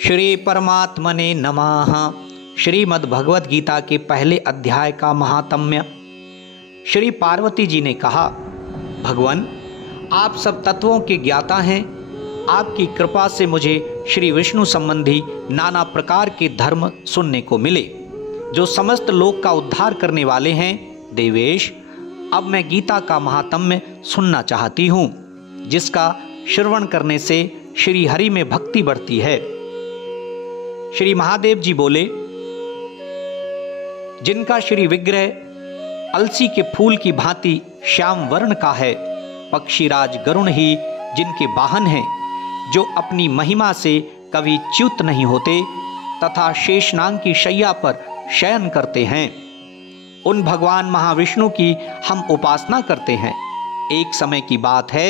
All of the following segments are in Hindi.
श्री परमात्मने नमः। श्रीमद् भगवद गीता के पहले अध्याय का महात्म्य। श्री पार्वती जी ने कहा, भगवान आप सब तत्वों के ज्ञाता हैं। आपकी कृपा से मुझे श्री विष्णु संबंधी नाना प्रकार के धर्म सुनने को मिले जो समस्त लोक का उद्धार करने वाले हैं। देवेश, अब मैं गीता का महात्म्य सुनना चाहती हूँ, जिसका श्रवण करने से श्री हरि में भक्ति बढ़ती है। श्री महादेव जी बोले, जिनका श्री विग्रह अलसी के फूल की भांति श्याम वर्ण का है, पक्षीराज गरुण ही जिनके वाहन हैं, जो अपनी महिमा से कभी च्युत नहीं होते तथा शेषनाग की शैया पर शयन करते हैं, उन भगवान महाविष्णु की हम उपासना करते हैं। एक समय की बात है,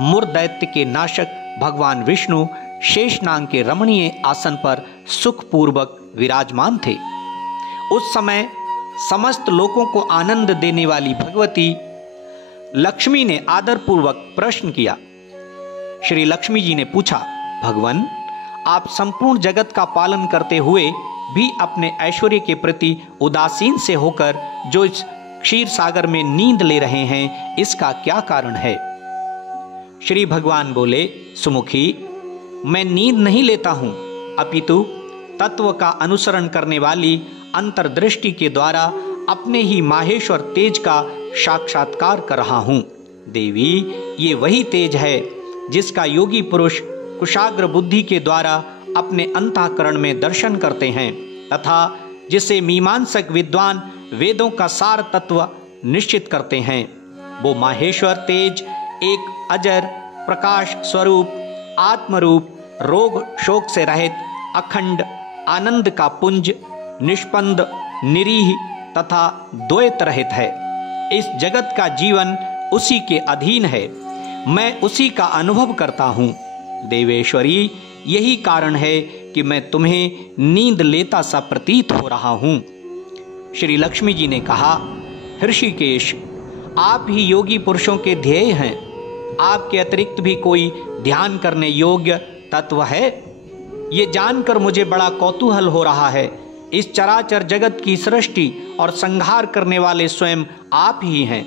मुर दैत्य के नाशक भगवान विष्णु शेषनाग के रमणीय आसन पर सुखपूर्वक विराजमान थे। उस समय समस्त लोगों को आनंद देने वाली भगवती लक्ष्मी ने आदरपूर्वक प्रश्न किया। श्री लक्ष्मी जी ने पूछा, भगवान आप संपूर्ण जगत का पालन करते हुए भी अपने ऐश्वर्य के प्रति उदासीन से होकर जो इस क्षीर सागर में नींद ले रहे हैं, इसका क्या कारण है? श्री भगवान बोले, सुमुखी मैं नींद नहीं लेता हूं, अपितु तत्व का अनुसरण करने वाली अंतर्दृष्टि के द्वारा अपने ही माहेश्वर तेज का साक्षात्कार कर रहा हूं। देवी, ये वही तेज है जिसका योगी पुरुष कुशाग्र बुद्धि के द्वारा अपने अंतःकरण में दर्शन करते हैं तथा जिसे मीमांसक विद्वान वेदों का सार तत्व निश्चित करते हैं। वो माहेश्वर तेज एक अजर प्रकाश स्वरूप आत्मरूप, रोग शोक से रहित अखंड आनंद का पुंज, निष्पंद निरीह तथा द्वैत रहित है। इस जगत का जीवन उसी के अधीन है, मैं उसी का अनुभव करता हूँ। देवेश्वरी, यही कारण है कि मैं तुम्हें नींद लेता सा प्रतीत हो रहा हूँ। श्री लक्ष्मी जी ने कहा, ऋषिकेश आप ही योगी पुरुषों के ध्येय हैं। आपके अतिरिक्त भी कोई ध्यान करने योग्य तत्व है? ये जानकर मुझे बड़ा कौतूहल हो रहा है। इस चराचर जगत की सृष्टि और संहार करने वाले स्वयं आप ही हैं।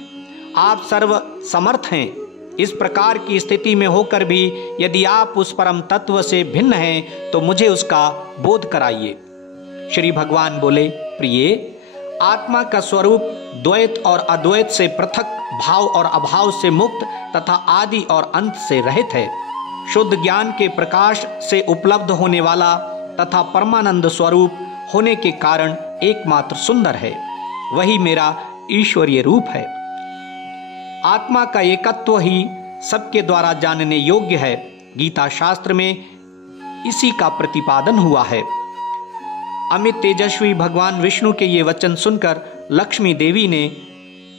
आप सर्व समर्थ हैं। इस प्रकार की स्थिति में होकर भी यदि आप उस परम तत्व से भिन्न हैं तो मुझे उसका बोध कराइए। श्री भगवान बोले, प्रिय, आत्मा का स्वरूप द्वैत और अद्वैत से पृथक, भाव और अभाव से मुक्त तथा आदि और अंत से रहित है। शुद्ध ज्ञान के प्रकाश से उपलब्ध होने वाला तथा परमानंद स्वरूप होने के कारण एकमात्र सुंदर है। वही मेरा ईश्वरीय रूप है। आत्मा का एकत्व ही सबके द्वारा जानने योग्य है। गीता शास्त्र में इसी का प्रतिपादन हुआ है। अमित तेजस्वी भगवान विष्णु के ये वचन सुनकर लक्ष्मी देवी ने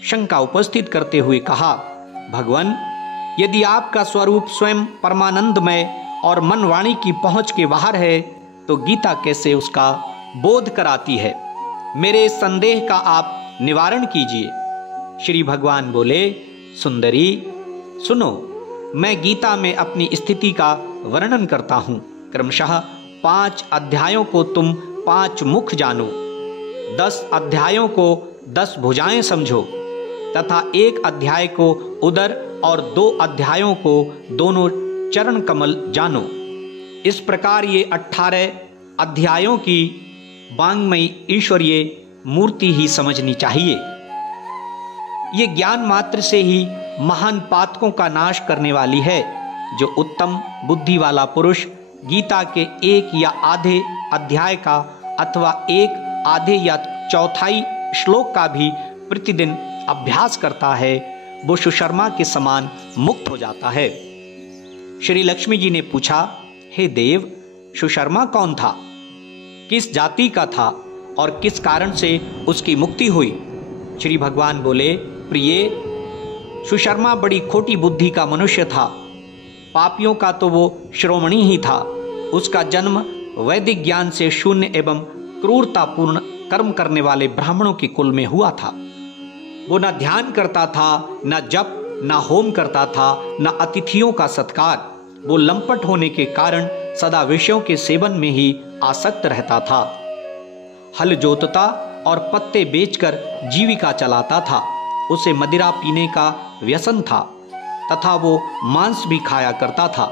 शंका उपस्थित करते हुए कहा, भगवान यदि आपका स्वरूप स्वयं परमानंदमय और मन वाणी की पहुंच के बाहर है तो गीता कैसे उसका बोध कराती है? मेरे संदेह का आप निवारण कीजिए। श्री भगवान बोले, सुंदरी सुनो, मैं गीता में अपनी स्थिति का वर्णन करता हूँ। क्रमशः 5 अध्यायों को तुम 5 मुख जानो, 10 अध्यायों को 10 भुजाएं समझो तथा 1 अध्याय को उदर और 2 अध्यायों को दोनों चरण कमल जानो। इस प्रकार ये 18 अध्यायों की वांग्मयी ईश्वरीय मूर्ति ही समझनी चाहिए। ये ज्ञान मात्र से ही महान पातकों का नाश करने वाली है। जो उत्तम बुद्धि वाला पुरुष गीता के 1 या आधे अध्याय का अथवा 1 आधे या चौथाई श्लोक का भी प्रतिदिन अभ्यास करता है, वो सुशर्मा के समान मुक्त हो जाता है। श्री लक्ष्मी जी ने पूछा, हे देव, सुशर्मा कौन था? किस जाति का था और किस कारण से उसकी मुक्ति हुई? श्री भगवान बोले, प्रिय, सुशर्मा बड़ी खोटी बुद्धि का मनुष्य था। पापियों का तो वो श्रोमणी ही था। उसका जन्म वैदिक ज्ञान से शून्य एवं क्रूरतापूर्ण कर्म करने वाले ब्राह्मणों के कुल में हुआ था। वो न ध्यान करता था, न जप, न होम करता था, न अतिथियों का सत्कार। वो लंपट होने के कारण सदा विषयों के सेवन में ही आसक्त रहता था। हल जोतता और पत्ते बेचकर जीविका चलाता था। उसे मदिरा पीने का व्यसन था तथा वो मांस भी खाया करता था।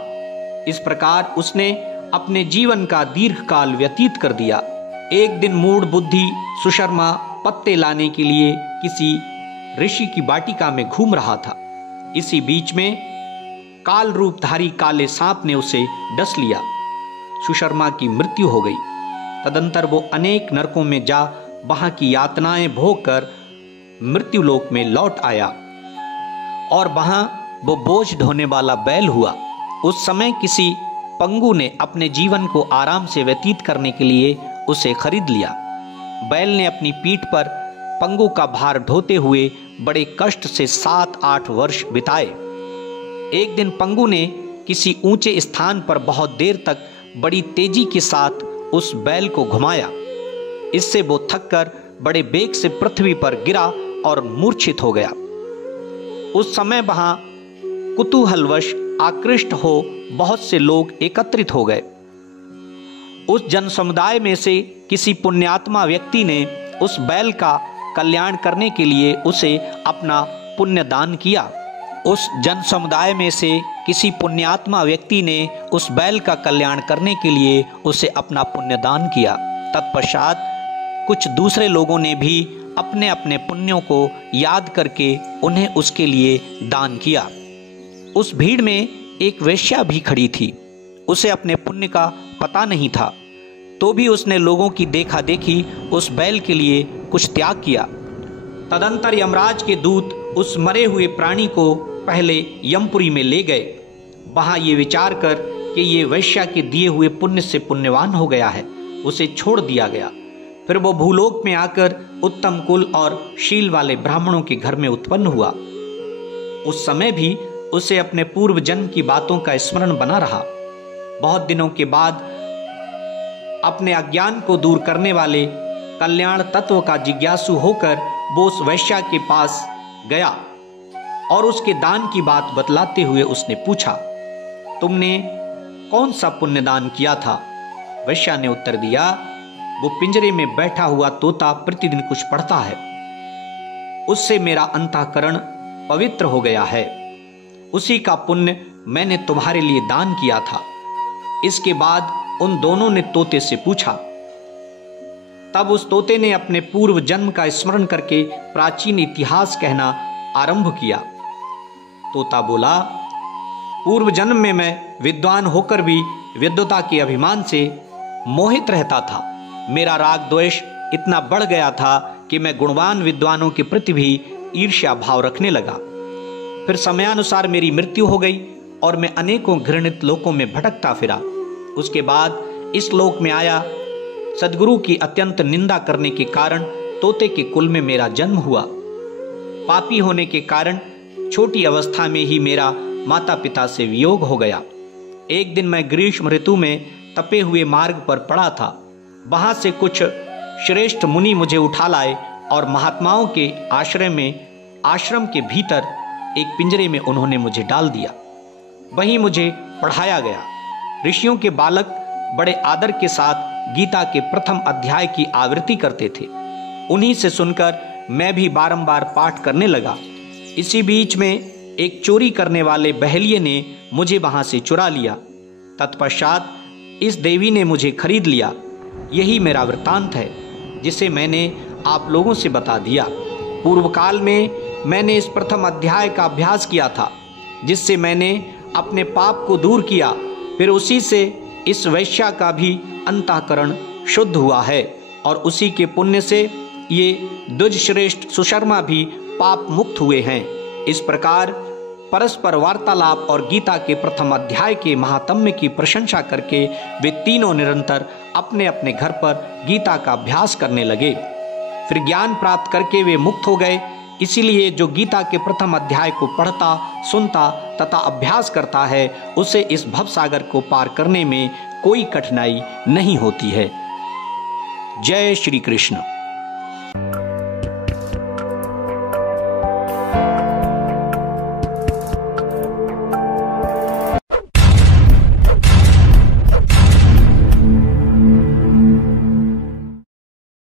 इस प्रकार उसने अपने जीवन का दीर्घकाल व्यतीत कर दिया। एक दिन मूढ़ बुद्धि सुशर्मा पत्ते लाने के लिए किसी ऋषि की वाटिका में घूम रहा था। इसी बीच में काल रूपधारी काले सांप ने उसे डस लिया। सुशर्मा की मृत्यु हो गई। तदंतर वो अनेक नरकों में जा वहां की यातनाएं भोग कर मृत्युलोक में लौट आया और वहां वो बोझ ढोने वाला बैल हुआ। उस समय किसी पंगु ने अपने जीवन को आराम से व्यतीत करने के लिए उसे खरीद लिया। बैल ने अपनी पीठ पर पंगु का भार ढोते हुए बड़े कष्ट से 7-8 वर्ष बिताए। एक दिन पंगु ने किसी ऊंचे स्थान पर बहुत देर तक बड़ी तेजी के साथ उस बैल को घुमाया। इससे वो थककर बड़े बेग से पृथ्वी पर गिरा और मूर्छित हो गया। उस समय वहां कुतूहलवश आकृष्ट हो बहुत से लोग एकत्रित हो गए। उस जन समुदाय में से किसी पुण्यात्मा व्यक्ति ने उस बैल का कल्याण करने के लिए उसे अपना पुण्य दान किया। उस जन समुदाय में से किसी पुण्यात्मा व्यक्ति ने उस बैल का कल्याण करने के लिए उसे अपना पुण्य दान किया। तत्पश्चात कुछ दूसरे लोगों ने भी अपने अपने पुण्यों को याद करके उन्हें उसके लिए दान किया। उस भीड़ में एक वेश्या भी खड़ी थी। उसे अपने पुण्य का पता नहीं था, तो भी उसने लोगों की देखा देखी उस बैल के लिए कुछ त्याग किया। तदंतर यमराज के दूत उस मरे हुए प्राणी को पहले यमपुरी में ले गए। वहां ये विचार कर कि ये वेश्या के दिए हुए पुण्य से पुण्यवान हो गया है, उसे छोड़ दिया गया। फिर वो भूलोक में आकर उत्तम कुल और शील वाले ब्राह्मणों के घर में उत्पन्न हुआ। उस समय भी उसे अपने पूर्व जन्म की बातों का स्मरण बना रहा। बहुत दिनों के बाद अपने अज्ञान को दूर करने वाले कल्याण तत्व का जिज्ञासु होकर वो उस वैश्या के पास गया और उसके दान की बात बतलाते हुए उसने पूछा, तुमने कौन सा पुण्य दान किया था? वैश्या ने उत्तर दिया, वो पिंजरे में बैठा हुआ तोता प्रतिदिन कुछ पढ़ता है, उससे मेरा अंतःकरण पवित्र हो गया है। उसी का पुण्य मैंने तुम्हारे लिए दान किया था। इसके बाद उन दोनों ने तोते से पूछा। तब उस तोते ने अपने पूर्व जन्म का स्मरण करके प्राचीन इतिहास कहना आरंभ किया। तोता बोला, पूर्व जन्म में मैं विद्वान होकर भी विद्वता के अभिमान से मोहित रहता था। मेरा राग द्वेष इतना बढ़ गया था कि मैं गुणवान विद्वानों के प्रति भी ईर्ष्या भाव रखने लगा। फिर समयानुसार मेरी मृत्यु हो गई और मैं अनेकों घृणित लोकों में भटकता फिरा। उसके बाद इस लोक में आया। सद्गुरु की अत्यंत निंदा करने के कारण तोते के कुल में मेरा जन्म हुआ। पापी होने के कारण छोटी अवस्था में ही मेरा माता पिता से वियोग हो गया। एक दिन मैं ग्रीष्म ऋतु में तपे हुए मार्ग पर पड़ा था। वहां से कुछ श्रेष्ठ मुनि मुझे उठा लाए और महात्माओं के आश्रय में आश्रम के भीतर एक पिंजरे में उन्होंने मुझे डाल दिया। वहीं मुझे पढ़ाया गया। ऋषियों के बालक बड़े आदर के साथ गीता के प्रथम अध्याय की आवृत्ति करते थे। उन्हीं से सुनकर मैं भी बारंबार पाठ करने लगा। इसी बीच में एक चोरी करने वाले बहेलिये ने मुझे वहां से चुरा लिया। तत्पश्चात इस देवी ने मुझे खरीद लिया। यही मेरा वृत्तांत है, जिसे मैंने आप लोगों से बता दिया। पूर्व काल में मैंने इस प्रथम अध्याय का अभ्यास किया था, जिससे मैंने अपने पाप को दूर किया। फिर उसी से इस वैश्या का भी अंतःकरण शुद्ध हुआ है और उसी के पुण्य से ये द्विजश्रेष्ठ सुशर्मा भी पाप मुक्त हुए हैं। इस प्रकार परस्पर वार्तालाप और गीता के प्रथम अध्याय के महात्म्य की प्रशंसा करके वे तीनों निरंतर अपने अपने घर पर गीता का अभ्यास करने लगे। फिर ज्ञान प्राप्त करके वे मुक्त हो गए। इसीलिए जो गीता के प्रथम अध्याय को पढ़ता, सुनता तथा अभ्यास करता है, उसे इस भवसागर को पार करने में कोई कठिनाई नहीं होती है। जय श्री कृष्ण।